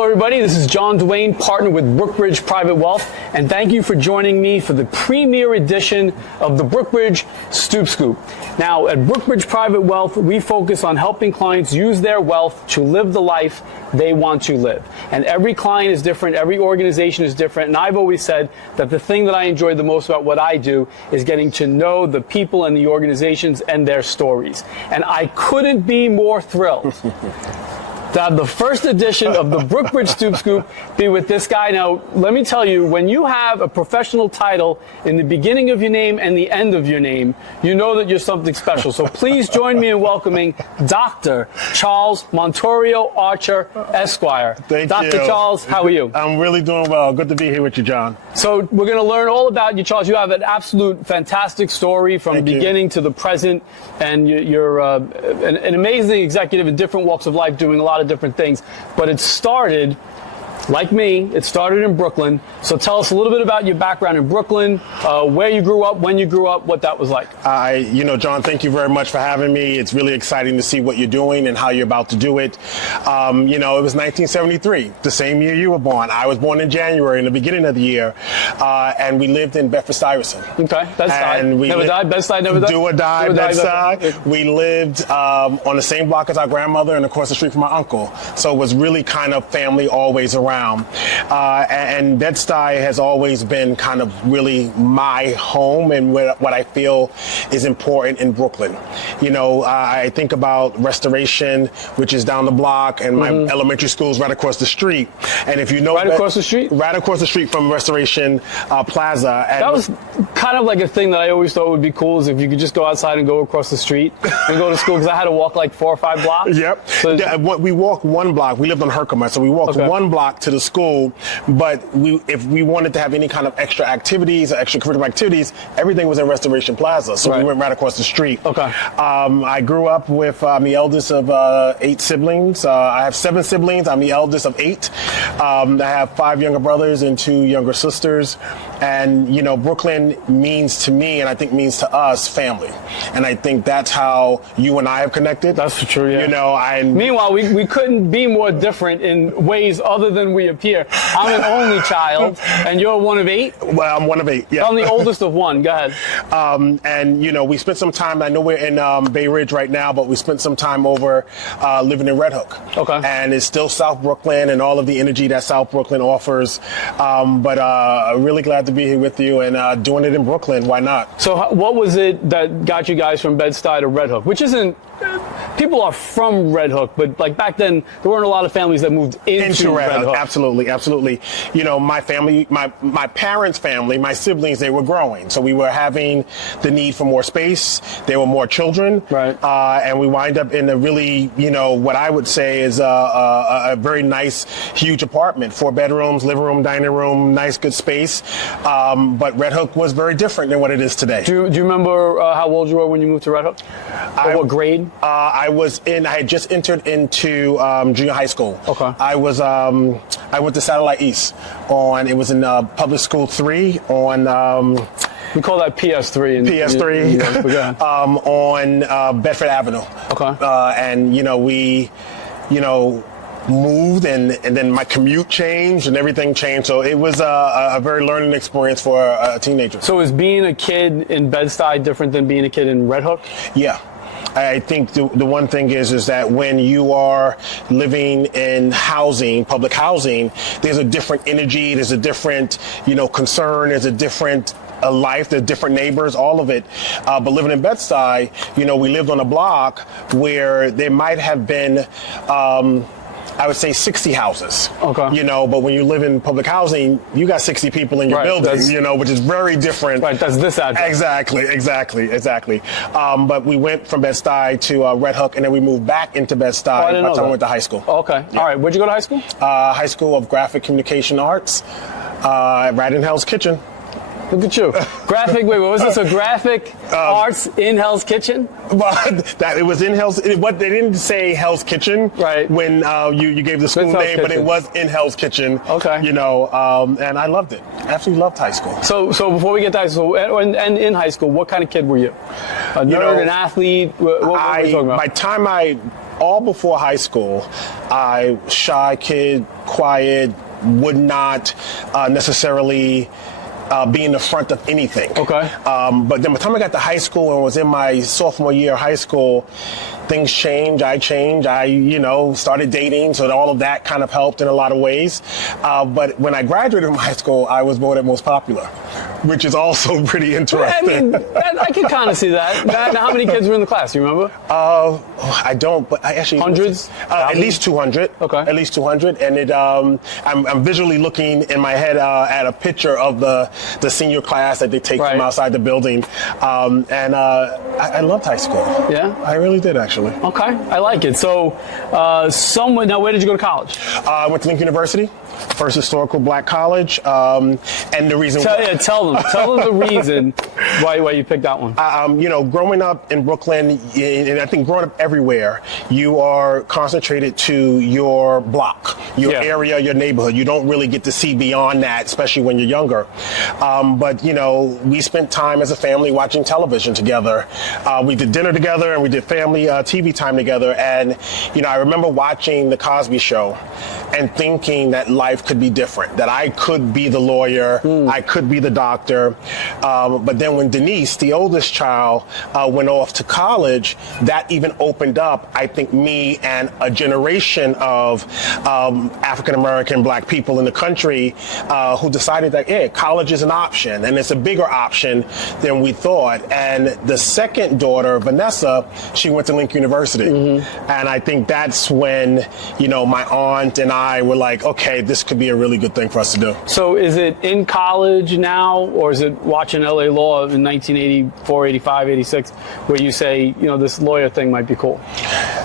Hello everybody, this is John Duane, partner with BrookBridge Private Wealth, and thank you for joining me for the premiere edition of the BrookBridge Stoop Scoop. Now, at BrookBridge Private Wealth, we focus on helping clients use their wealth to live the life they want to live. And every client is different, every organization is different, and I've always said that the thing that I enjoy the most about what I do is getting to know the people and the organizations and their stories. And I couldn't be more thrilled to have the first edition of the BrookBridge Stoop Scoop be with this guy. Now, let me tell you, when you have a professional title in the beginning of your name and the end of your name, you know that you're something special. So please join me in welcoming Dr. Charles Montorio-Archer, Esquire. Thank you. Dr. Charles, how are you? I'm really doing well. Good to be here with you, John. So we're going to learn all about you, Charles. You have an absolute fantastic story from the beginning to the present, and you're an amazing executive in different walks of life doing a lot of different things. But it started, like me, it started in Brooklyn. So tell us a little bit about your background in Brooklyn, where you grew up, when you grew up, what that was like. John, thank you very much for having me. It's really exciting to see what you're doing and how you're about to do it. It was 1973, the same year you were born. I was born in January, in the beginning of the year, and we lived in Bedford-Stuyvesant. Okay, Bed-Stuy. Never died? Bed-Stuy never died? Do or die, Bed-Stuy. We lived on the same block as our grandmother and across the street from my uncle. So it was really kind of family always around. And Bed-Stuy has always been kind of really my home and what I feel is important in Brooklyn. I think about Restoration, which is down the block, and my elementary school is right across the street. And if you know, across the street? Right across the street from Restoration Plaza. And that was kind of like a thing that I always thought would be cool, is if you could just go outside and go across the street and go to school, because I had to walk like 4 or 5 blocks. Yep. So we walked 1 block. We lived on Herkimer, so we walked 1 block to the school. But if we wanted to have any kind of extra activities or extracurricular activities, everything was in Restoration Plaza. So we went right across the street. Okay. I grew up with I'm the eldest of 8 siblings. I have 7 siblings. I'm the eldest of 8. I have 5 younger brothers and 2 younger sisters. And, Brooklyn means to me, and I think means to us, family. And I think that's how you and I have connected. That's true, yeah. Meanwhile, we couldn't be more different in ways other than we appear. I'm an only child, and you're one of 8? Well, I'm one of 8, yeah. I'm the oldest of 1. Go ahead. We spent some time, I know we're in Bay Ridge right now, but we spent some time over living in Red Hook. Okay. And it's still South Brooklyn and all of the energy that South Brooklyn offers. Really glad to be here with you and doing it in Brooklyn. Why not? So what was it that got you guys from Bed-Stuy to Red Hook, which isn't... People are from Red Hook, but like back then, there weren't a lot of families that moved into Red Hook. Absolutely. My family, my parents' family, my siblings, they were growing. So we were having the need for more space. There were more children. Right. And we wind up in a really, what I would say is a very nice, huge apartment. 4 bedrooms, living room, dining room, nice, good space. But Red Hook was very different than what it is today. Do you remember how old you were when you moved to Red Hook? What grade? I had just entered into junior high school. Okay. I went to Satellite East it was in public school 3 on... we call that PS3. PS3 on Bedford Avenue. Okay. We moved and then my commute changed and everything changed. So it was a very learning experience for a teenager. So is being a kid in Bed-Stuy different than being a kid in Red Hook? Yeah. I think the one thing is that when you are living in housing, public housing, there's a different energy, there's a different, concern, there's a different life, there's different neighbors, all of it. But living in Bed-Stuy, we lived on a block where there might have been I would say 60 houses. Okay. But when you live in public housing, you got 60 people in your building, which is very different. Right, that's this address. Exactly. But we went from Bed-Stuy to Red Hook, and then we moved back into Bed-Stuy by the time I went to high school. Okay. Yeah. All right. Where'd you go to high school? High School of Graphic Communication Arts, right in Hell's Kitchen. Look at you. Graphic, wait, what was this? A graphic arts in Hell's Kitchen? Well, it was in Hell's, they didn't say Hell's Kitchen when you gave the school name, but it was in Hell's Kitchen. Okay. And I loved it. Absolutely loved high school. So before we get to high school, and in high school, what kind of kid were you? A nerd, an athlete? What were you talking about? By the time I all before high school, I shy kid, quiet, would not necessarily be in the front of anything. Okay. But then by the time I got to high school and was in my sophomore year of high school, things changed. I changed. I, started dating, so all of that kind of helped in a lot of ways. But when I graduated from high school, I was voted most popular, which is also pretty interesting. I can kind of see that. Now, how many kids were in the class? You remember? I don't, but I actually hundreds. At least 200. Okay. At least 200, and it. I'm visually looking in my head at a picture of the senior class that they take from outside the building, and I loved high school. Yeah, I really did actually. Okay, I like it. So, now where did you go to college? I went to Lincoln University, first historical black college, and the reason. Tell them the reason why you picked that one. Growing up in Brooklyn, and I think growing up everywhere, you are concentrated to your block, your area, your neighborhood. You don't really get to see beyond that, especially when you're younger. But we spent time as a family watching television together. We did dinner together, and we did family TV time together. And I remember watching The Cosby Show and thinking that life could be different, that I could be the lawyer, I could be the doctor. But then when Denise, the oldest child, went off to college, that even opened up, I think, me and a generation of African-American black people in the country who decided that, college is an option, and it's a bigger option than we thought. And the second daughter, Vanessa, she went to Lincoln University. And I think that's when, my aunt and I were like, okay, this could be a really good thing for us to do. So is it in college now, or is it watching LA Law in 1984, 85, 86, where you say, this lawyer thing might be cool?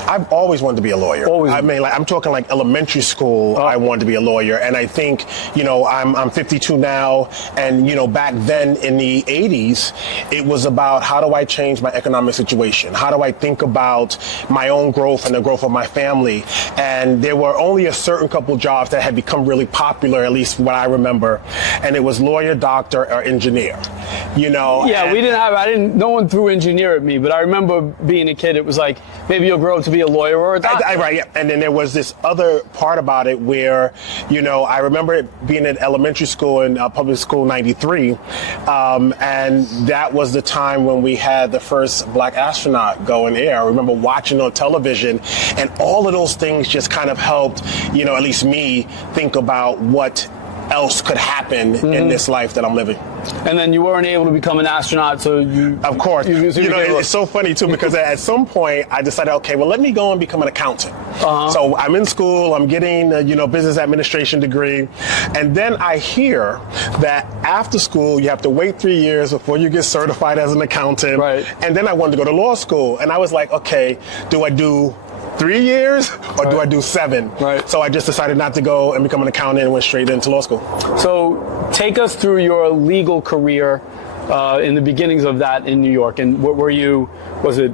I've always wanted to be a lawyer. Always. I mean, I'm talking like elementary school, I wanted to be a lawyer. And I think, I'm 52 now, and, back then in the 80s, it was about how do I change my economic situation? How do I think about my own growth and the growth of my family? And there were only a certain couple jobs that had become really popular, at least what I remember. And it was lawyer, doctor, or engineer, Yeah, no one threw engineer at me, but I remember being a kid, it was like, maybe you'll grow up to be a lawyer or a doctor. Right, yeah. And then there was this other part about it where, I remember it being in elementary school in public school 93. And that was the time when we had the first black astronaut go in air. I remember watching on television, and all of those things just kind of helped, at least me, think about what else could happen in this life that I'm living. And then you weren't able to become an astronaut, so you... Of course. It's so funny, too, because at some point I decided, okay, well, let me go and become an accountant. So I'm in school, I'm getting a, business administration degree, and then I hear that after school you have to wait 3 years before you get certified as an accountant. Right. And then I wanted to go to law school, and I was like, okay, do I do 3 years or do I do 7? Right. So I just decided not to go and become an accountant and went straight into law school. So take us through your legal career in the beginnings of that in New York. And was it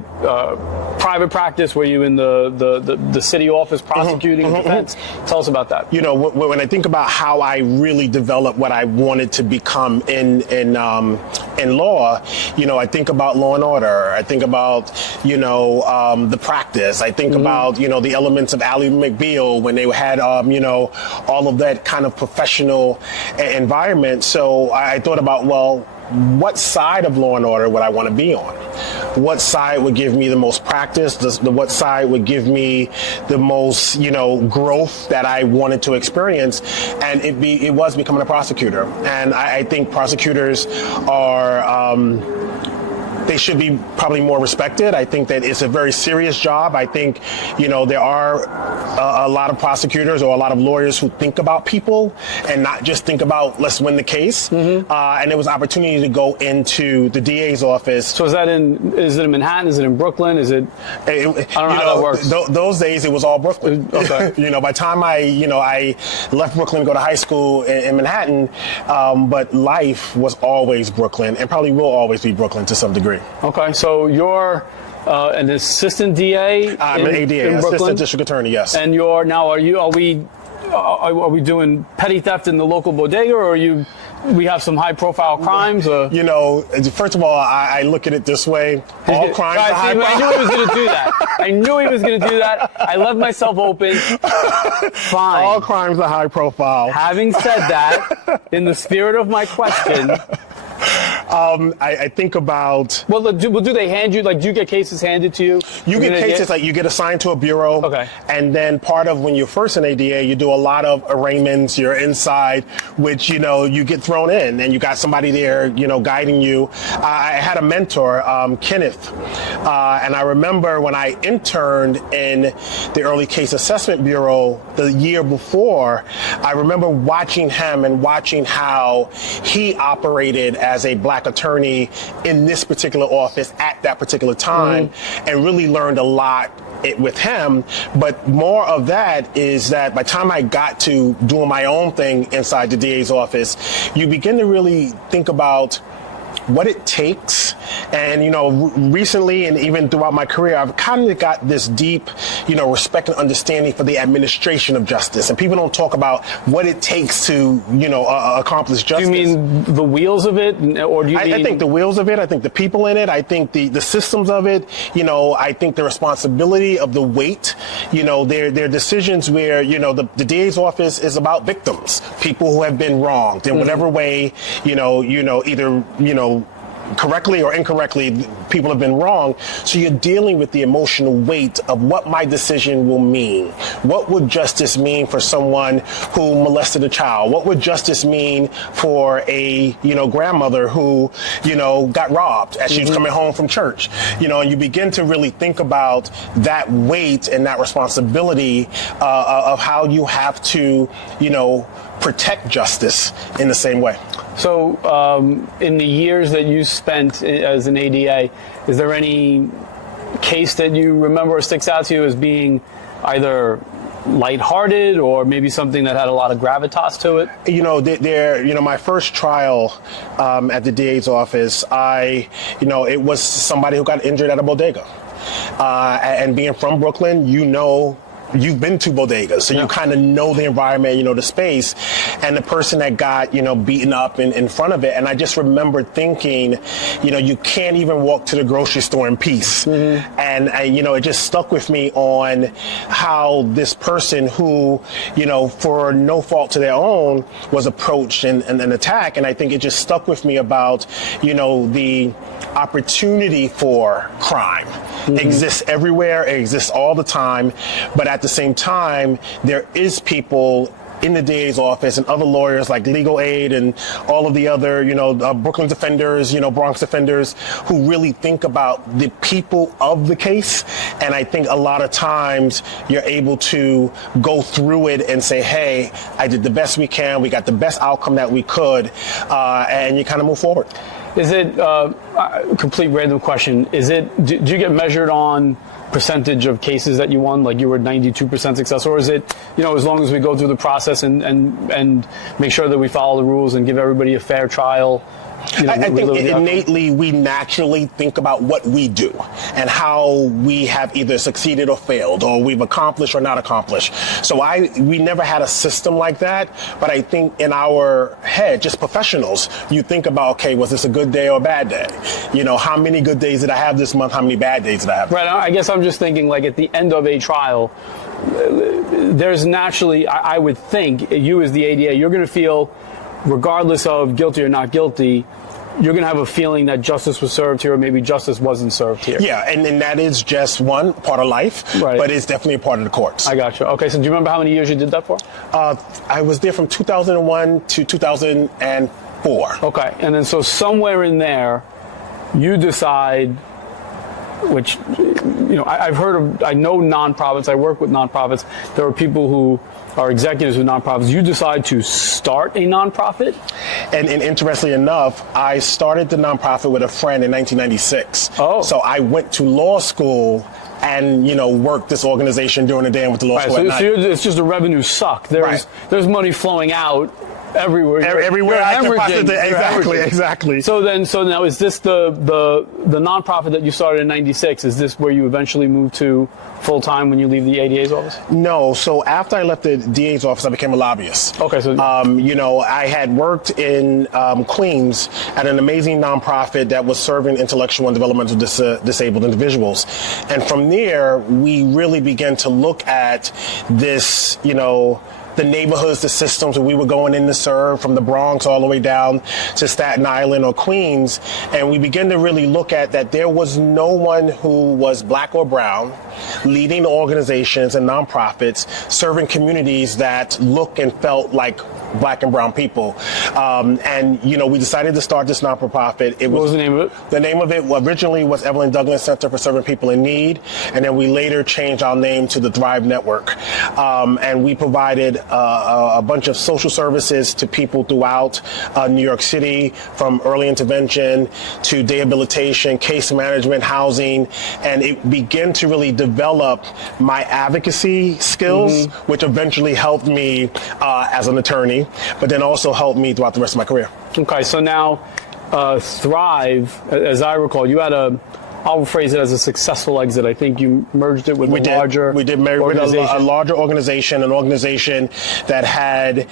private practice? Were you in the city office prosecuting defense? Tell us about that. When I think about how I really developed what I wanted to become in law, I think about Law and Order. I think about, the practice. I think about, the elements of Ally McBeal when they had, all of that kind of professional environment. So I thought about, well, what side of Law and Order would I want to be on? What side would give me the most practice? What side would give me the most, growth that I wanted to experience? And it was becoming a prosecutor. And I think prosecutors are... they should be probably more respected. I think that it's a very serious job. I think, there are a lot of prosecutors or a lot of lawyers who think about people and not just think about let's win the case. And there was opportunity to go into the DA's office. So is it in Manhattan? Is it in Brooklyn? I don't know how that works. Those days it was all Brooklyn. Okay. By the time I left Brooklyn to go to high school in Manhattan, but life was always Brooklyn and probably will always be Brooklyn to some degree. Okay, so you're an assistant DA. I'm an ADA, assistant district attorney. Yes. And are we doing petty theft in the local bodega, or are you we have some high-profile crimes? You know, first of all, I look at it this way. All crimes are high I knew he was going to do that. I knew he was going to do that. I left myself open. Fine. All crimes are high profile. Having said that, in the spirit of my question, I think about. well, do they hand you, like, do you get cases handed to you? You get cases like you get assigned to a bureau. Okay. And then part of when you're first in ADA, you do a lot of arraignments. You're inside, which, you know, you get thrown in and you got somebody there, you know, guiding you. I had a mentor, Kenneth. And I remember when I interned in the Early Case Assessment Bureau the year before, I remember watching him and watching how he operated as a black attorney in this particular office at that particular time, and really learned a lot with him. But more of that is that by the time I got to doing my own thing inside the DA's office, you begin to really think about what it takes. And, you know, recently and even throughout my career, I've kind of got this deep, you know, respect and understanding for the administration of justice. And people don't talk about what it takes to, you know, accomplish justice. Do you mean the wheels of it? Or do you mean... I think the wheels of it. I think the people in it. I think the systems of it. You know, I think the responsibility of the weight. You know, there are decisions where, you know, the DA's office is about victims, people who have been wronged in whatever way, either, correctly or incorrectly, people have been wrong. So you're dealing with the emotional weight of what my decision will mean. What would justice mean for someone who molested a child? What would justice mean for a, grandmother who, got robbed as she was coming home from church? And you begin to really think about that weight and that responsibility of how you have to, protect justice in the same way. So in the years that you spent as an ADA, is there any case that you remember or sticks out to you as being either lighthearted or maybe something that had a lot of gravitas to it? My first trial at the DA's office, it was somebody who got injured at a bodega. And being from Brooklyn, you've been to bodegas, so you kind of know the environment, the space, and the person that got, beaten up in front of it. And I just remember thinking, you can't even walk to the grocery store in peace. And, it just stuck with me on how this person who, for no fault to their own, was approached and attacked. And I think it just stuck with me about, the opportunity for crime exists everywhere. It exists all the time. But at the same time, there is people in the DA's office and other lawyers like Legal Aid and all of the other, Brooklyn defenders, Bronx defenders, who really think about the people of the case. And I think a lot of times you're able to go through it and say, hey, I did the best we can. We got the best outcome that we could. And you kind of move forward. Is it, complete random question, do you get measured on percentage of cases that you won, like you were 92% success, or is it, as long as we go through the process and make sure that we follow the rules and give everybody a fair trial? I think innately we naturally think about what we do and how we have either succeeded or failed, or we've accomplished or not accomplished. So we never had a system like that, but I think in our head, just professionals, you think about, okay, was this a good day or a bad day? How many good days did I have this month? How many bad days did I have? Right. I guess I'm just thinking, like, at the end of a trial, there's naturally, I would think, you as the ADA, you're going to feel, regardless of guilty or not guilty, you're going to have a feeling that justice was served here, or maybe justice wasn't served here. Yeah, and that is just one part of life, right, but it's definitely a part of the courts. I got you. Okay, so do you remember how many years you did that for? I was there from 2001 to 2004. Okay, and then so somewhere in there, you decide, which, I know nonprofits, I work with nonprofits, there are people who are executives with nonprofits. You decide to start a nonprofit? And interestingly enough, I started the nonprofit with a friend in 1996. Oh. So I went to law school and, worked this organization during the day and went to law school at night. So it's just a revenue suck. There's money flowing out, everywhere. Everywhere I can possibly. Exactly. So now is this the nonprofit that you started in '96? Is this where you eventually moved to full time when you leave the ADA's office? No. So after I left the DA's office, I became a lobbyist. Okay. So I had worked in Queens at an amazing nonprofit that was serving intellectual and developmental disabled individuals, and from there we really began to look at this, the neighborhoods, the systems that we were going in to serve, from the Bronx all the way down to Staten Island or Queens. And we began to really look at that there was no one who was black or brown leading organizations and nonprofits serving communities that look and felt like black and brown people. We decided to start this not-for-profit. What was the name of it? The name of it originally was Evelyn Douglas Center for Serving People in Need, and then we later changed our name to the Thrive Network. And we provided a bunch of social services to people throughout New York City, from early intervention to rehabilitation, case management, housing, and it began to really develop my advocacy skills, which eventually helped me as an attorney, but then also helped me throughout the rest of my career. Okay, so now Thrive, as I recall, you had I'll phrase it as a successful exit. I think you merged it with a larger organization. A larger organization, an organization that had,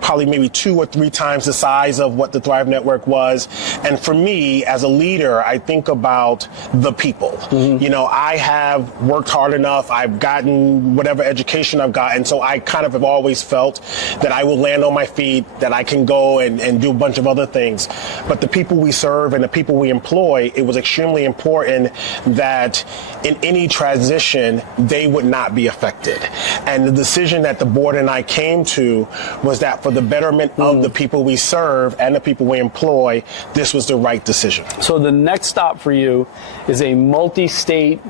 probably maybe 2 or 3 times the size of what the Thrive Network was. And for me, as a leader, I think about the people. I have worked hard enough. I've gotten whatever education I've gotten. So I kind of have always felt that I will land on my feet, that I can go and do a bunch of other things. But the people we serve and the people we employ, it was extremely important that in any transition they would not be affected. And the decision that the board and I came to was that for the betterment of the people we serve and the people we employ, this was the right decision. So the next stop for you is a multi-state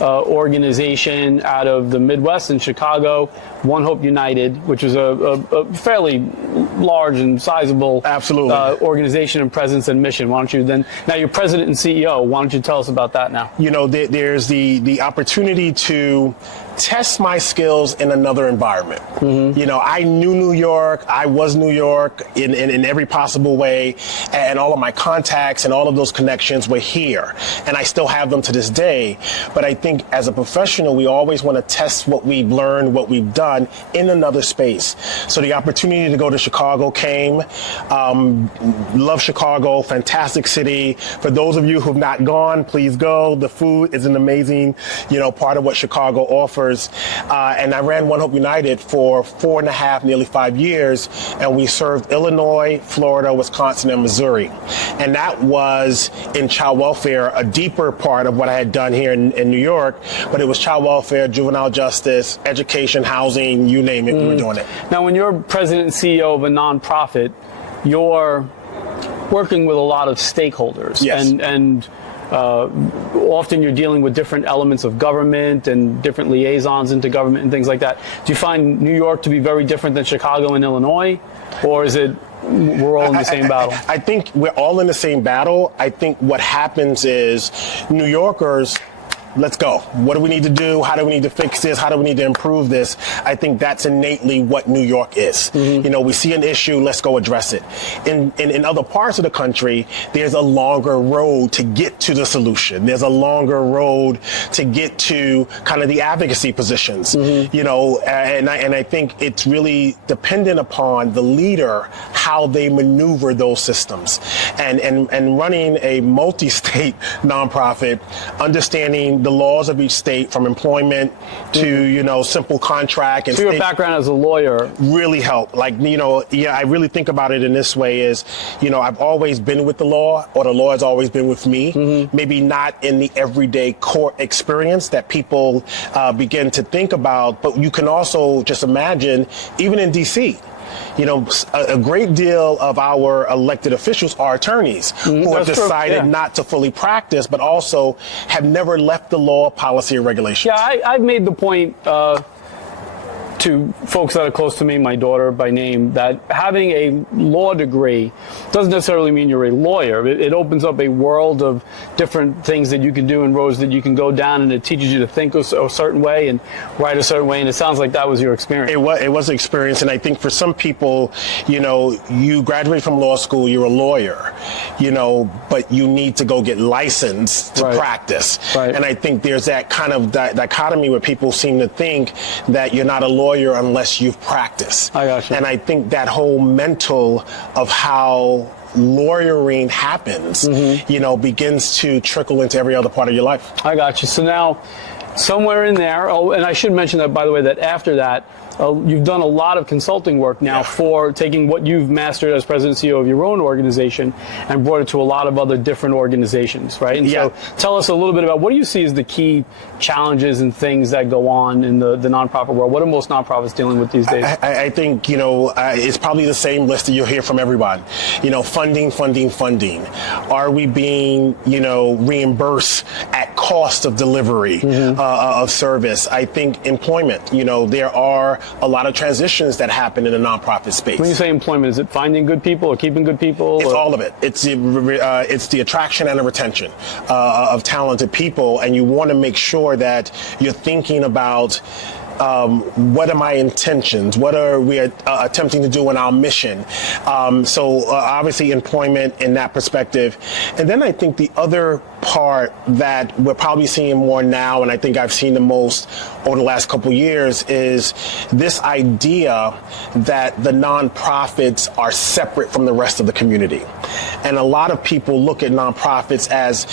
organization out of the Midwest in Chicago, One Hope United, which is a fairly large and sizable organization and presence and mission. Why don't you now you're president and CEO, why don't you tell us about that now? There's the opportunity to test my skills in another environment. I knew New York. I was New York in every possible way, and all of my contacts and all of those connections were here, and I still have them to this day. But I think as a professional, we always want to test what we've learned, what we've done in another space. So the opportunity to go to Chicago came. Love Chicago, fantastic city. For those of you who've not gone, please go. The food is an amazing, part of what Chicago offers. And I ran One Hope United for 4.5, nearly 5 years, and we served Illinois, Florida, Wisconsin, and Missouri. And that was in child welfare, a deeper part of what I had done here in New York, but it was child welfare, juvenile justice, education, housing, you name it, we were doing it. Now, when you're president and CEO of a nonprofit, you're working with a lot of stakeholders. Yes. And often you're dealing with different elements of government and different liaisons into government and things like that. Do you find New York to be very different than Chicago and Illinois? Or is it we're all in the same battle? I think we're all in the same battle. I think what happens is New Yorkers, let's go. What do we need to do? How do we need to fix this? How do we need to improve this? I think that's innately what New York is. We see an issue, let's go address it. In other parts of the country, there's a longer road to get to the solution. There's a longer road to get to kind of the advocacy positions. And I think it's really dependent upon the leader, how they maneuver those systems. And running a multi-state nonprofit, understanding the laws of each state, from employment to, simple contract. And so your background as a lawyer really helped. I really think about it in this way is, I've always been with the law, or the law has always been with me. Maybe not in the everyday court experience that people begin to think about, but you can also just imagine, even in D.C., a great deal of our elected officials are attorneys who have decided not to fully practice, but also have never left the law, policy, or regulation. Yeah, I've made the point to folks that are close to me, my daughter by name, that having a law degree doesn't necessarily mean you're a lawyer. It opens up a world of different things that you can do and roads that you can go down, and it teaches you to think a certain way and write a certain way, and it sounds like that was your experience. It was an experience, and I think for some people, you graduate from law school, you're a lawyer, but you need to go get licensed to practice. Right. And I think there's that kind of dichotomy where people seem to think that you're not a lawyer unless you've practiced. I got you. And I think that whole mental of how lawyering happens, begins to trickle into every other part of your life. I got you. So now, somewhere in there, and I should mention that, by the way, that after that, you've done a lot of consulting work now for taking what you've mastered as president and CEO of your own organization and brought it to a lot of other different organizations, right? And so tell us a little bit about what do you see as the key challenges and things that go on in the nonprofit world? What are most nonprofits dealing with these days? I think, it's probably the same list that you'll hear from everyone. Funding. Are we being, reimbursed at cost of delivery of service? I think employment, there are a lot of transitions that happen in the nonprofit space. When you say employment, is it finding good people or keeping good people? It's all of it. It's the attraction and the retention of talented people, and you want to make sure that you're thinking about what are my intentions? What are we attempting to do in our mission? So obviously employment in that perspective. And then I think the other part that we're probably seeing more now, and I think I've seen the most over the last couple of years, is this idea that the nonprofits are separate from the rest of the community. And a lot of people look at nonprofits as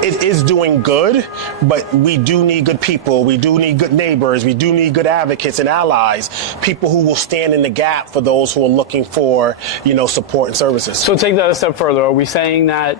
it is doing good, but we do need good people. We do need good neighbors. We do need good advocates and allies, people who will stand in the gap for those who are looking for, support and services. So take that a step further. Are we saying that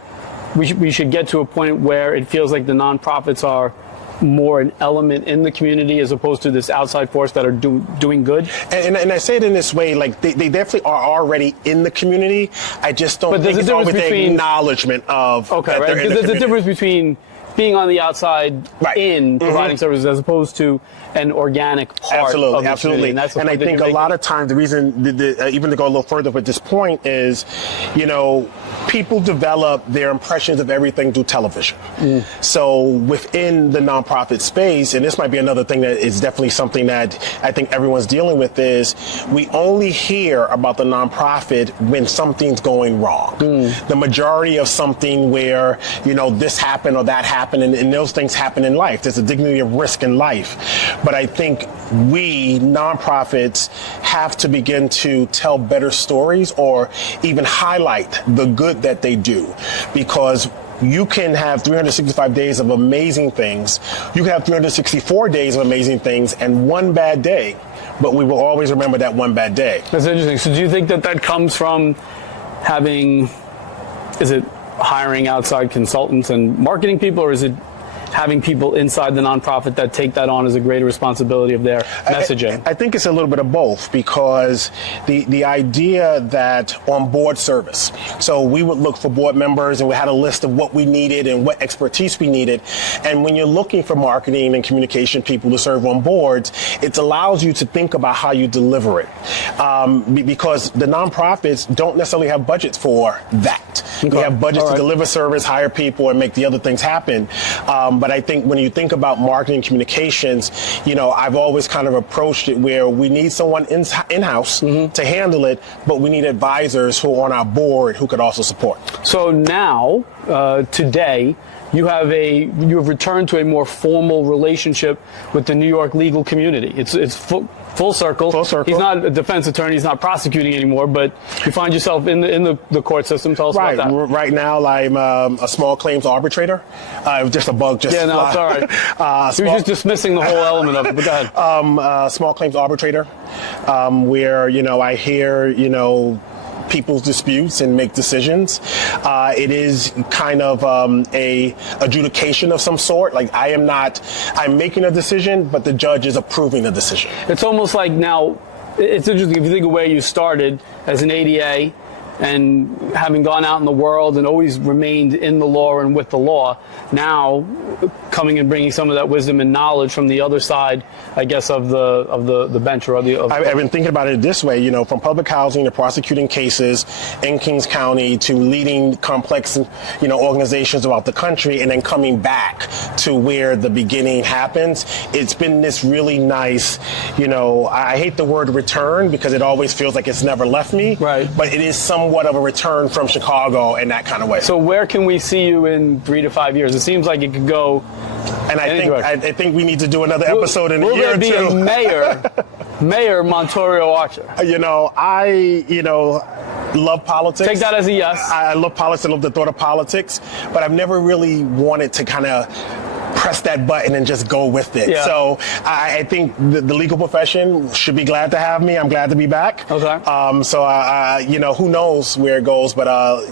we should get to a point where it feels like the nonprofits are more an element in the community as opposed to this outside force that are doing good? And I say it in this way, like they definitely are already in the community. I just don't think it's always the acknowledgement of okay, right? Because there's a difference between being on the outside in providing services as opposed to an organic part of the community. And I think a lot of times the reason, even to go a little further with this point is, people develop their impressions of everything through television. So within the nonprofit space, and this might be another thing that is definitely something that I think everyone's dealing with, is we only hear about the nonprofit when something's going wrong. The majority of something where, this happened or that happened, and those things happen in life. There's a dignity of risk in life. But I think we nonprofits have to begin to tell better stories or even highlight the good that they do, because you can have 365 days of amazing things. You can have 364 days of amazing things and one bad day, but we will always remember that one bad day. That's interesting. So do you think that comes from is it hiring outside consultants and marketing people, or is it having people inside the nonprofit that take that on as a greater responsibility of their messaging? I think it's a little bit of both, because the idea that on board service, so we would look for board members and we had a list of what we needed and what expertise we needed. And when you're looking for marketing and communication people to serve on boards, it allows you to think about how you deliver it. Because the nonprofits don't necessarily have budgets for that. Okay. We have budgets to deliver service, hire people, and make the other things happen. But I think when you think about marketing communications, I've always kind of approached it where we need someone in-house to handle it, but we need advisors who are on our board who could also support. So now, today, you have returned to a more formal relationship with the New York legal community. It's full circle. Full circle. He's not a defense attorney. He's not prosecuting anymore, but you find yourself in the court system. Tell us about that. Right now, I'm a small claims arbitrator. Just a bug. It's all right. He was just dismissing the whole element of it, but go ahead. Small claims arbitrator, where I hear people's disputes and make decisions. It is kind of a adjudication of some sort. Like I'm making a decision, but the judge is approving the decision. It's almost like now, it's interesting if you think of where you started as an ADA, and having gone out in the world and always remained in the law and with the law, now coming and bringing some of that wisdom and knowledge from the other side, I guess, of the bench, or I've been thinking about it this way, from public housing to prosecuting cases in Kings County to leading complex, organizations throughout the country, and then coming back to where the beginning happens. It's been this really nice, I hate the word return because it always feels like it's never left me, right? But it is somewhat of a return from Chicago in that kind of way. So where can we see you in 3 to 5 years? It seems like it could go. And I think we need to do another episode in a year or two. Will there be a mayor Montorio-Archer? I love politics. Take that as a yes. I love politics. I love the thought of politics, but I've never really wanted to kind of press that button and just go with it. Yeah. So I think the legal profession should be glad to have me. I'm glad to be back. Okay. So who knows where it goes, but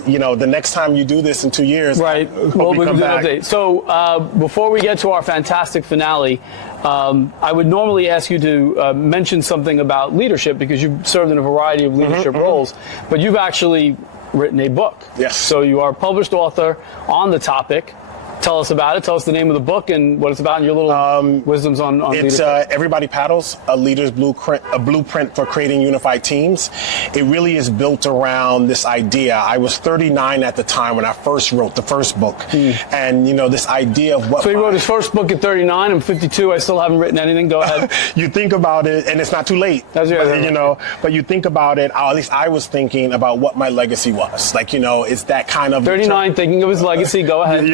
the next time you do this in 2 years, right? Well, we can do an update. So before we get to our fantastic finale, I would normally ask you to mention something about leadership, because you've served in a variety of leadership roles, but you've actually written a book. Yes. So you are a published author on the topic. Tell us about it. Tell us the name of the book and what it's about, and your little wisdoms on it's leadership. Everybody Paddles, a leader's blueprint for creating unified teams. It really is built around this idea. I was 39 at the time when I first wrote the first book. And, this idea of what... So he wrote his first book at 39. I'm 52. I still haven't written anything. Go ahead. You think about it, and it's not too late. That's right. But you think about it, at least I was thinking about what my legacy was. It's that kind of... 39, thinking of his legacy. Go ahead.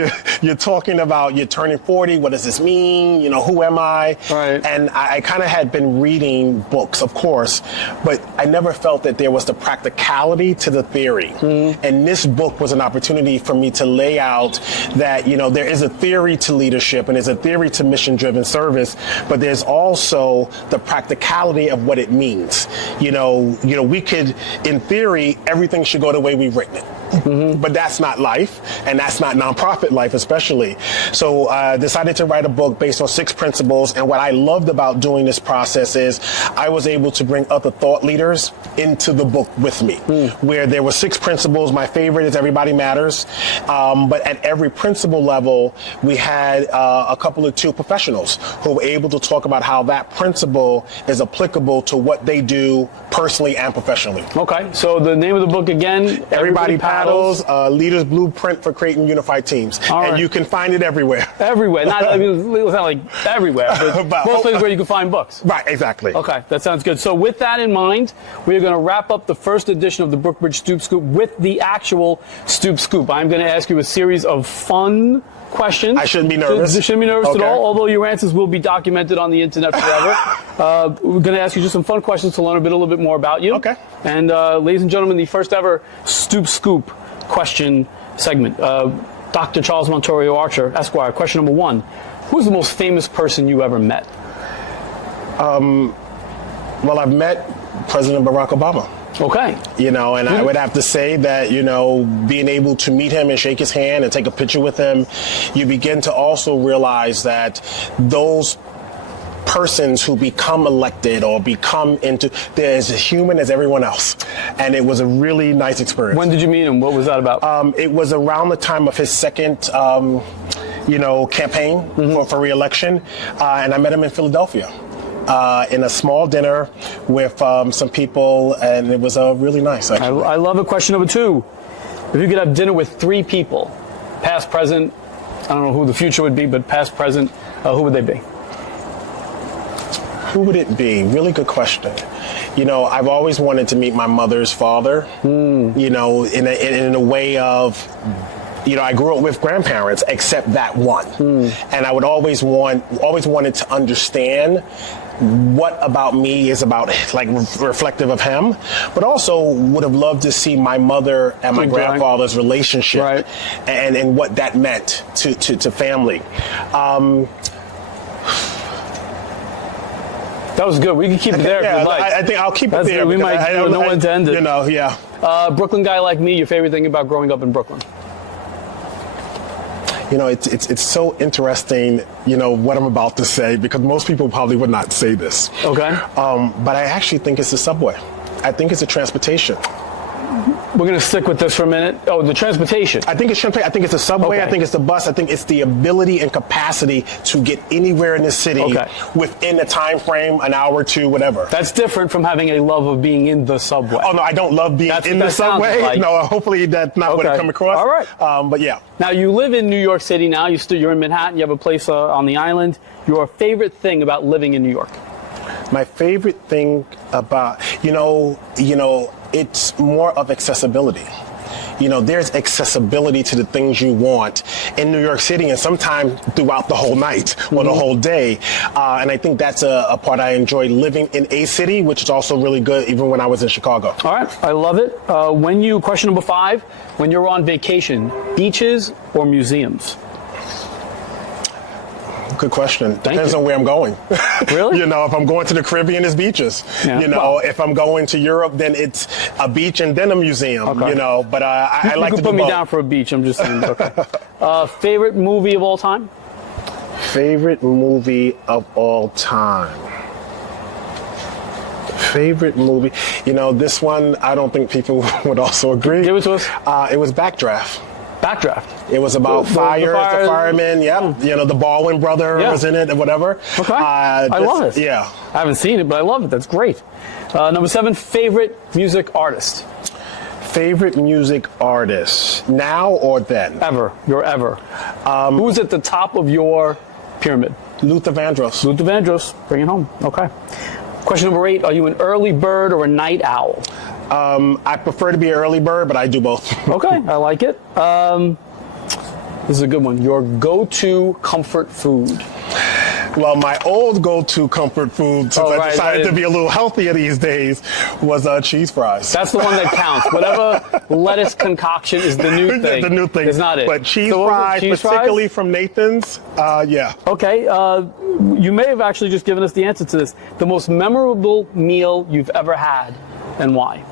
You're talking about you're turning 40. What does this mean? Who am I? Right. And I kind of had been reading books, of course, but I never felt that there was the practicality to the theory. And this book was an opportunity for me to lay out that, there is a theory to leadership and there's a theory to mission-driven service, but there's also the practicality of what it means. We could, in theory, everything should go the way we've written it. But that's not life, and that's not nonprofit life especially. So I decided to write a book based on 6 principles, and what I loved about doing this process is I was able to bring other thought leaders into the book with me, where there were 6 principles. My favorite is everybody matters, but at every principle level, we had a couple of 2 professionals who were able to talk about how that principle is applicable to what they do personally and professionally. Okay, so the name of the book again, Everybody Paddles, Leader's Blueprint for Creating Unified Teams. And you can find it everywhere. Everywhere. Not like everywhere, but most places where you can find books. Right, exactly. Okay, that sounds good. So with that in mind, we are going to wrap up the first edition of the BrookBridge Stoop Scoop with the actual Stoop Scoop. I'm going to ask you a series of fun questions. I shouldn't be nervous. You shouldn't be nervous at all, although your answers will be documented on the internet forever. We're going to ask you just some fun questions to learn a little bit more about you. Okay. And ladies and gentlemen, the first ever Stoop Scoop question segment. Dr. Charles Montorio-Archer, Esquire, question number 1. Who's the most famous person you ever met? Well, I've met President Barack Obama. Okay. And I would have to say that, being able to meet him and shake his hand and take a picture with him, you begin to also realize that those persons who become elected or become they're as human as everyone else. And it was a really nice experience. When did you meet him? What was that about? It was around the time of his second, campaign for re-election. And I met him in Philadelphia. In a small dinner with some people, and it was really nice, actually. I love it. Question number 2. If you could have dinner with 3 people, past, present, I don't know who the future would be, but past, present, who would they be? Who would it be? Really good question. I've always wanted to meet my mother's father, in a way of, I grew up with grandparents, except that one. And I would always wanted to understand what about me is about reflective of him, but also would have loved to see my mother and my grandfather's relationship, right, and what that meant to family. That was good. We can keep it there if you'd like. I think I'll keep it there. We might know when to end it. Yeah. Brooklyn guy like me, your favorite thing about growing up in Brooklyn? It's so interesting, what I'm about to say, because most people probably would not say this. Okay. But I actually think it's the subway. I think it's the transportation. We're going to stick with this for a minute. Oh, the transportation. I think it's Champaign. I think it's the subway. Okay. I think it's the bus. I think it's the ability and capacity to get anywhere in the city within a time frame, an hour or two, whatever. That's different from having a love of being in the subway. Oh, no, I don't love being in the subway. Like. No, hopefully that's not what it come across. All right. But yeah. Now, you live in New York City now. You're in Manhattan. You have a place on the island. Your favorite thing about living in New York? My favorite thing about, it's more of accessibility. There's accessibility to the things you want in New York City and sometimes throughout the whole night or the whole day. And I think that's a part I enjoy living in a city, which is also really good even when I was in Chicago. All right. I love it. Question number 5, when you're on vacation, beaches or museums? Good question. Depends on where I'm going. Really? If I'm going to the Caribbean, it's beaches. Yeah. If I'm going to Europe, then it's a beach and then a museum. Okay. But I like to do both. You can put me down for a beach. I'm just saying. Okay. Favorite movie of all time? Favorite movie of all time. Favorite movie. This one I don't think people would also agree. Give it to us. It was Backdraft. Backdraft. It was about the firemen. Yep. The Baldwin brother was in it and whatever. Okay. I love it. Yeah. I haven't seen it, but I love it. That's great. Number 7, favorite music artist. Favorite music artist, now or then? Ever. Who's at the top of your pyramid? Luther Vandross. Luther Vandross. Bring it home. Okay. Question number 8, are you an early bird or a night owl? I prefer to be an early bird, but I do both. Okay, I like it. This is a good one. Your go-to comfort food. Well, my old go-to comfort food, since I decided to be a little healthier these days, was cheese fries. That's the one that counts. Whatever lettuce concoction is the new thing. The new thing. It's not it. But cheese fries, particularly from Nathan's, yeah. Okay, you may have actually just given us the answer to this. The most memorable meal you've ever had, and why?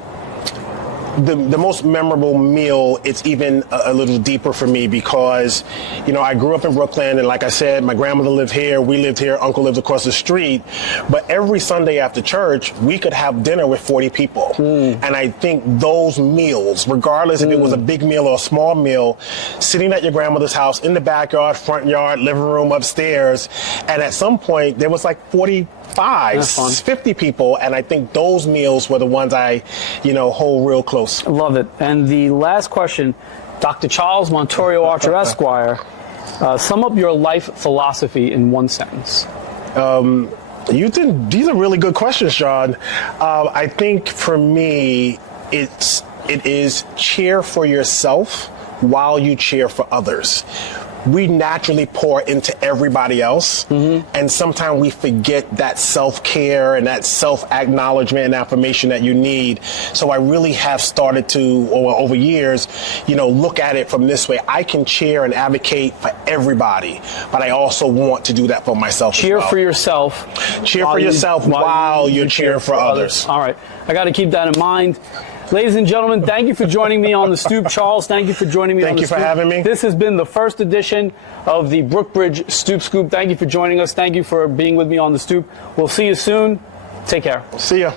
The most memorable meal, it's even a little deeper for me because, I grew up in Brooklyn, and like I said, my grandmother lived here, we lived here, uncle lived across the street, but every Sunday after church, we could have dinner with 40 people. And I think those meals, regardless if it was a big meal or a small meal, sitting at your grandmother's house in the backyard, front yard, living room, upstairs, and at some point, there was like 45, 50 people, and I think those meals were the ones I, hold real close. I love it. And the last question, Dr. Charles Montorio-Archer, Esquire, sum up your life philosophy in one sentence. These are really good questions, Sean. I think for me, it is cheer for yourself while you cheer for others. We naturally pour into everybody else, and sometimes we forget that self-care and that self-acknowledgement and affirmation that you need. So I really have started to, over years, look at it from this way. I can cheer and advocate for everybody, but I also want to do that for myself as well. Cheer for yourself. Cheer for yourself while you're cheering for others. All right. I got to keep that in mind. Ladies and gentlemen, thank you for joining me on the Stoop. Charles, thank you for joining me on the Stoop. Thank you for having me. This has been the first edition of the BrookBridge Stoop Scoop. Thank you for joining us. Thank you for being with me on the Stoop. We'll see you soon. Take care. See ya.